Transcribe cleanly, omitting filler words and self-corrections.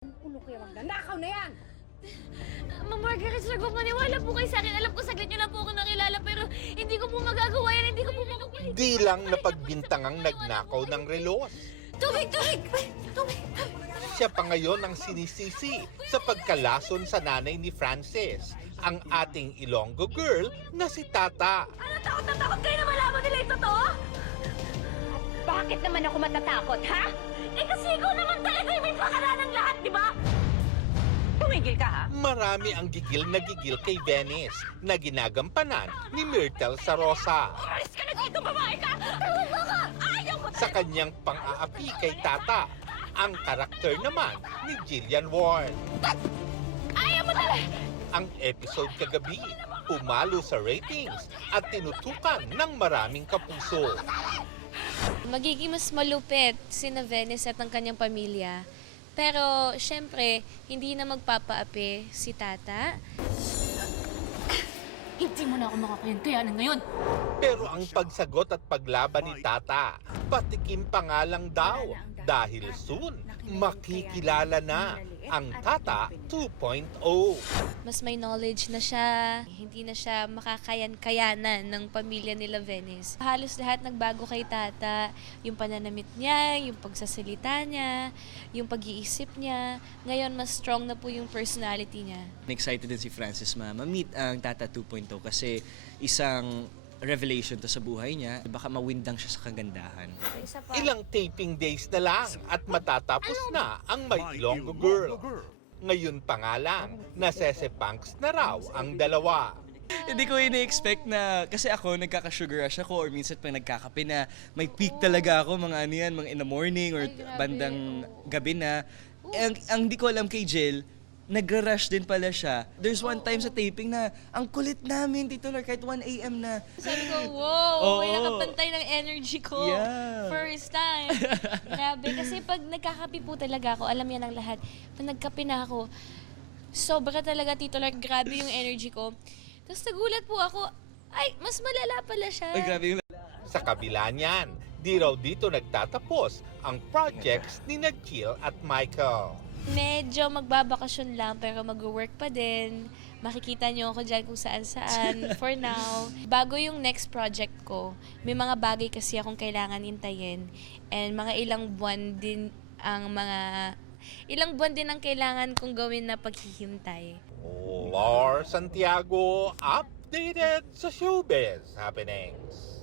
Ulo kaya magnanakaw na yan! Ma'am Margaret, sir, kung maniwala po kayo sa akin, alam ko saglit niyo lang po ako nakilala, pero hindi ko po magagawa yan, hindi ko po magagawa yan. Di lang napagbintangang nagnakaw ng relos. Tubig! Tubig! Tubig! Siya pa ngayon ang sinisisi sa pagkalason sa nanay ni Frances, ang ating Ilonggo girl na si Tata. Ano, takot na takot kayo na malaman nila yung totoo? Bakit naman ako matatakot, ha? Eh kasi ikaw naman talaga yung may pakala ng lahat, di ba? Tumigil ka, ha? Marami ang gigil na gigil kay Venice na ginagampanan ni Myrtle Sarosa. Alis ka na dito, babae ka! Tumaba ka! Ayaw mo Sa kanyang pang-aapi kay Tata, ang karakter naman ni Jillian Ward. Ayaw mo talaga! Ang episode kagabi, pumalo sa ratings at tinutukan ng maraming kapuso. Magiging mas malupit sina Venice at ang kanyang pamilya. Pero, syempre, hindi na magpapaapi si Tata. Hindi mo na ako makakayantayanan ngayon! Pero ang pagsagot at paglaban ni Tata, patikim pa nga lang daw dahil soon makikilala na ang Tata 2.0. Mas may knowledge na siya, hindi na siya makakayan-kayanan ng pamilya nila Venice. Halos lahat nagbago kay Tata. Yung pananamit niya, yung pagsasalita niya, yung pag-iisip niya. Ngayon, mas strong na po yung personality niya. Excited din si Frances ma-meet ang Tata 2.0 kasi isang revelation to sa buhay niya. Baka mawindang siya sa kagandahan. Ilang taping days na lang at matatapos na ang My Ilonggo Girl. Ngayon pa nga lang, nasesepanks na raw ang dalawa. Hindi ko ini-expect na, kasi ako nagkaka-sugar rush ako or minsan pag nagkakape na may peak talaga ako, mga ano yan, mga in the morning or bandang gabi na. Ang di ko alam kay Jill, nagra-rush din pala siya. There's one time sa taping na ang kulit namin, Tito Lord, kahit 1 a.m. na. Sabi ko, wow, may Oo. nakapantay ng energy ko. Yeah. First time. Grabe, kasi pag nagkakape po talaga ako, alam yan ang lahat. Pag nagkape na ako, sobra talaga, Tito Lord, grabe yung energy ko. Tapos nagulat po ako, ay, mas malala pala siya. Ay, grabe yung Sa kabila niyan, di raw dito nagtatapos ang projects ni Jill at Michael. Medyo magbabakasyon lang pero mag-work pa din. Makikita niyo ako dyan kung saan-saan for now. Bago yung next project ko, may mga bagay kasi akong kailangan intayin. And ilang buwan din ang kailangan kong gawin na paghihintay. Lars Santiago, updated sa showbiz happenings.